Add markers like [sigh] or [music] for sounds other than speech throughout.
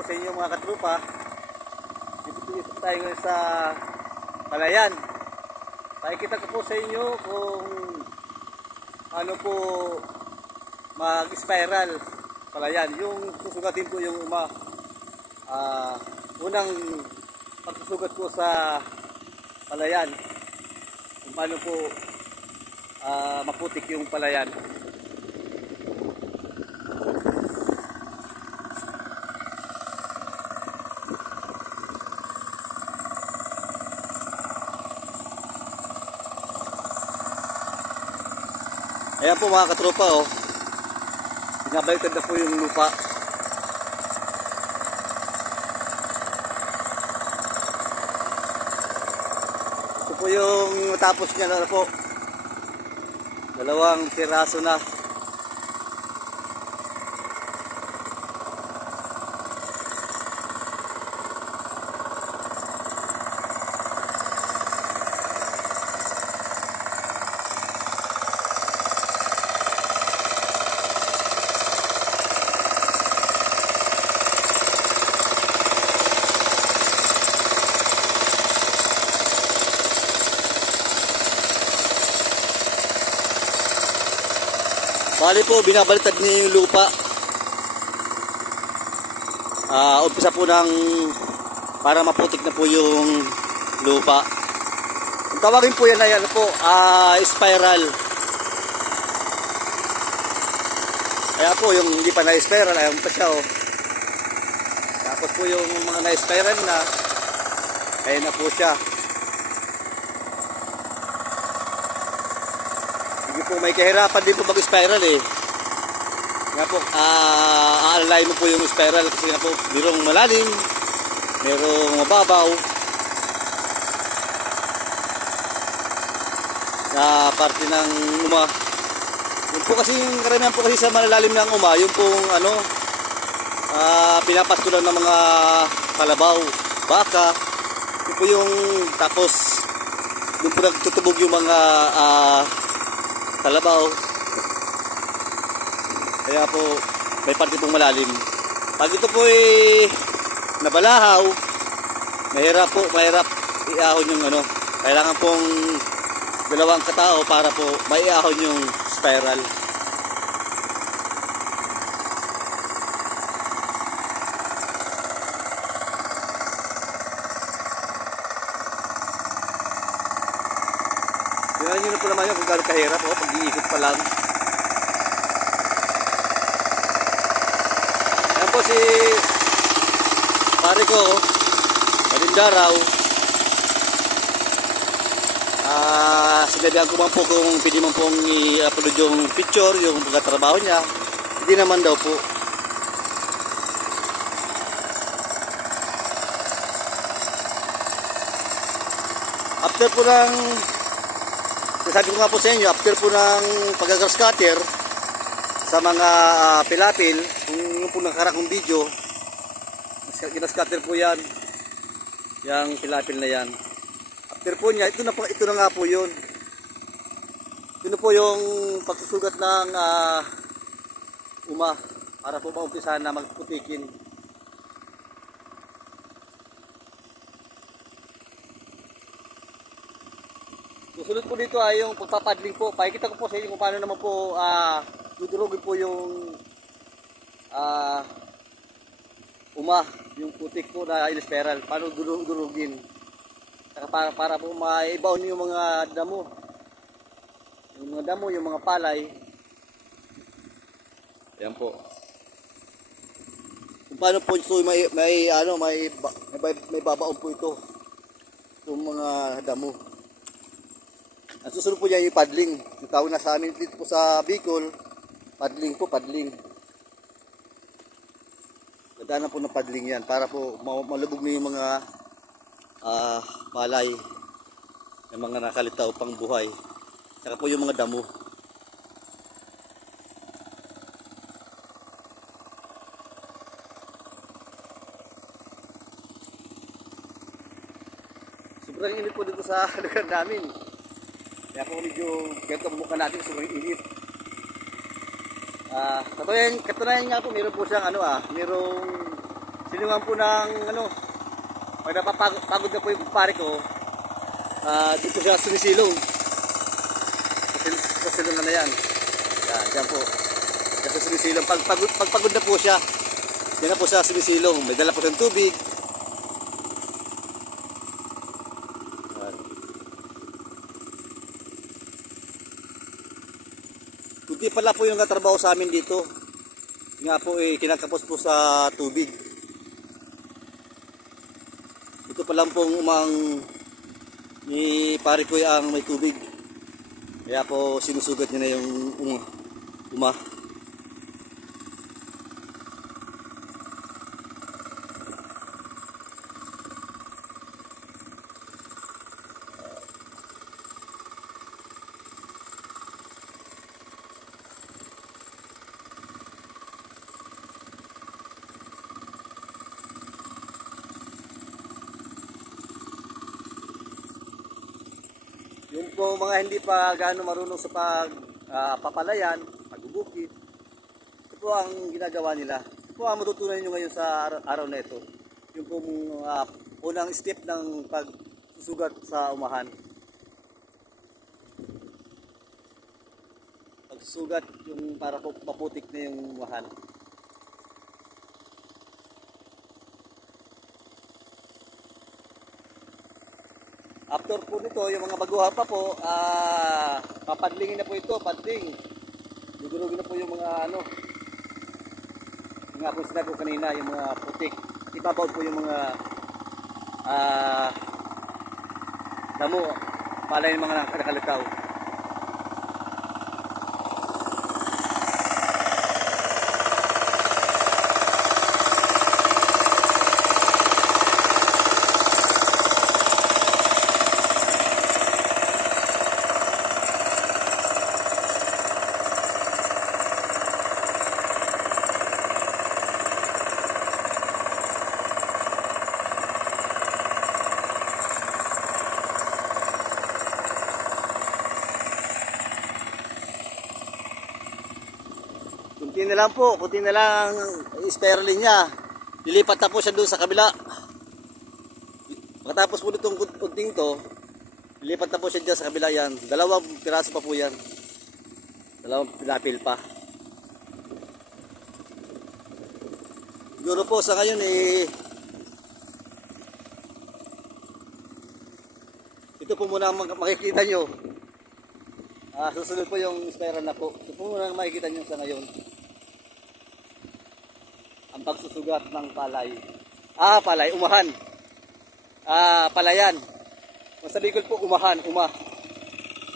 po sa inyo mga katrupa. Dito tayo ngayon sa Palayan. Pakikita ko po sa inyo kung ano po mag-spiral Palayan. Yung susugatin po yung uma. ah, unang pagsusugat po sa Palayan. Kung paano po ah, maputik yung Palayan. Ayan po mga katropa oh. Binabaliktad na po yung lupa. Ito po yung tapos niya na po. Dalawang piraso na. Bali po, binabaliktad niya yung lupa. Ah, umpisa po ng para maputik na po yung lupa. Ang tawagin po yan ay ano po, ah, spiral. Kaya po, yung hindi pa na-spiral, ayaw pa siya oh. Tapos po yung mga na-spiral na, ayun na po siya. Po may kahirapan din po mag-spiral eh. Nga po, ah aalalayan mo po yung spiral kasi nga po, mayroong malalim, mayroong mababaw. Na parte ng uma. Yung po kasi, yung karamihan po kasi sa malalalim ng uma, yung pong ano, ah pinapastulan ng mga kalabaw, baka. Yun po yung, tapos, doon po nagtutubog yung mga ah kalabaw. Kaya po, may parte pong malalim. Pag ito po ay nabalahaw, mahirap po, mahirap iahon yung ano. Kailangan pong dalawang katao para po maiahon yung spiral. Tingnan nyo na po naman yun kung gaano kahirap. Oh, pag-iikot pa lang. Yan po si pare ko, oh. Malindaraw. Ah, sinabihan ko man po kung pwede man pong i-upload yung picture, yung pagkatrabaho niya. Hindi naman daw po. After po ng sabi ko nga po sa inyo, after po ng pag-grass cutter sa mga ah, pilapil, kung yung po nakarakong video, grass cutter po yan, yung pilapil na yan. After po niya, ito na, po, ito na nga po yun. Ito na po yung pagsusugat ng ah, uma para po maumpisa na magputikin. Susunod po dito ay yung pagpapadling po. Pakikita ko po sa inyo kung paano naman po ah dudurugin po yung ah uma, yung putik po na ilisperal. Paano duru- durugin. Saka para, para po maibaon yung mga damo. Yung mga damo, yung mga palay. Ayan po. Kung paano po ito may, may ano, may, may, may babaon po ito. Itong mga damo. Ang susunod po niya yung paddling. Yung tawag na sa amin dito po sa Bicol, paddling po, paddling. Ganda po ng paddling yan para po ma- malubog na yung mga ah, malay, yung mga nakalitaw pang buhay. Saka po yung mga damo. Sobrang init po dito sa [laughs] lugar namin. Kaya po medyo ganito ang mukha natin, sobrang init. Ah, katunayan, katunayan nga po, meron po siyang ano ah, merong silungan po ng ano, pag napapagod pagod na po yung pare ko, ah, dito siya sumisilong. Sa silungan na yan. Yan, dyan po. Sa sumisilong. Pag, pagod, pag pagod na po siya, yan na po siya sumisilong. May dala po siyang tubig. Kunti pala po yung natrabaho sa amin dito. Nga po eh, kinakapos po sa tubig. Ito pa lang pong umang ni pare ko ang may tubig. Kaya po sinusugat niya na yung uma. uma. Yung po mga hindi pa gaano marunong sa pag ah, papalayan, pagbubukid, ito po ang ginagawa nila. Ito po ang matutunan nyo ngayon sa araw, araw na ito. Yung po ah, unang step ng pagsusugat sa umahan. Pagsusugat yung para po maputik na yung umahan. After po nito, yung mga baguhan pa po, ah, papadlingin na po ito, padling. Dudurugin na po yung mga ano, yung nga po sinabi ko kanina, yung mga putik. Ibabaw po yung mga ah, damo, palay ng mga nakalitaw. Kunti na lang po, kunti na lang sterling niya. Lilipat na po siya doon sa kabila. Pagkatapos po nitong kunting to, lilipat na po siya dyan sa kabila yan. Dalawang piraso pa po yan. Dalawang pinapil pa. Siguro po sa ngayon eh, ito po muna makikita nyo. Ah, susunod po yung spiral na po. Ito po muna ang makikita nyo sa ngayon. Ang pagsusugat ng palay. Ah, palay, umahan. Ah, palayan. Sa Bicol po, umahan, uma.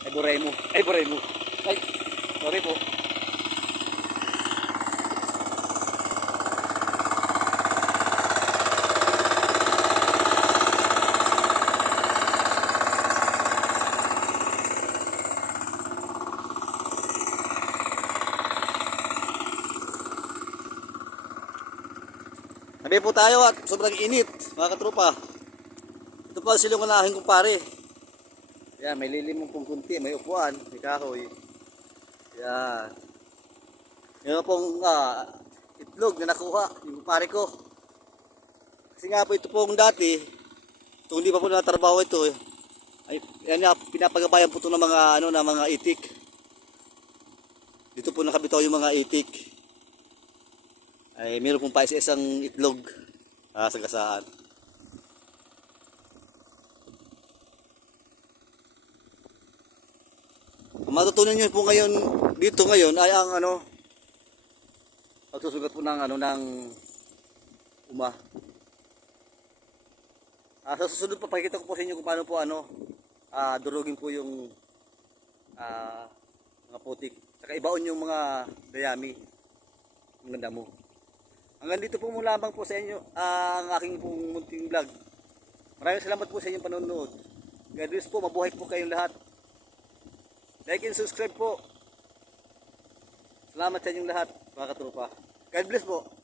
Ay, buray mo. Ay, buray mo. Ay, sorry po. Sabi po tayo at sobrang init, mga katropa. Ito po silungan na aking kumpare. Yan, may lilim pong kunti, may upuan, may kahoy. Yan. Yan pong ah, itlog na nakuha, yung kumpare ko. Kasi nga po ito pong dati, kung hindi pa po natrabaho ito, eh, ay yan nga, pinapagabayan po ito ng mga, ano, ng mga itik. Dito po nakabitaw yung mga itik ay meron pong pa isa isang itlog ah, sa gasaan. Matutunan nyo po ngayon dito ngayon ay ang ano pagsusugat po ng ano ng uma. Ah, sa susunod pa pakita ko po sa inyo kung paano po ano ah, durugin po yung ah, mga putik. Saka ibaon yung mga dayami. Ang ganda mo. Hanggang dito po muna lamang po sa inyo ah, ang aking pong munting vlog. Maraming salamat po sa inyong panonood. God bless po, mabuhay po kayong lahat. Like and subscribe po. Salamat sa inyong lahat, mga katropa. God bless po.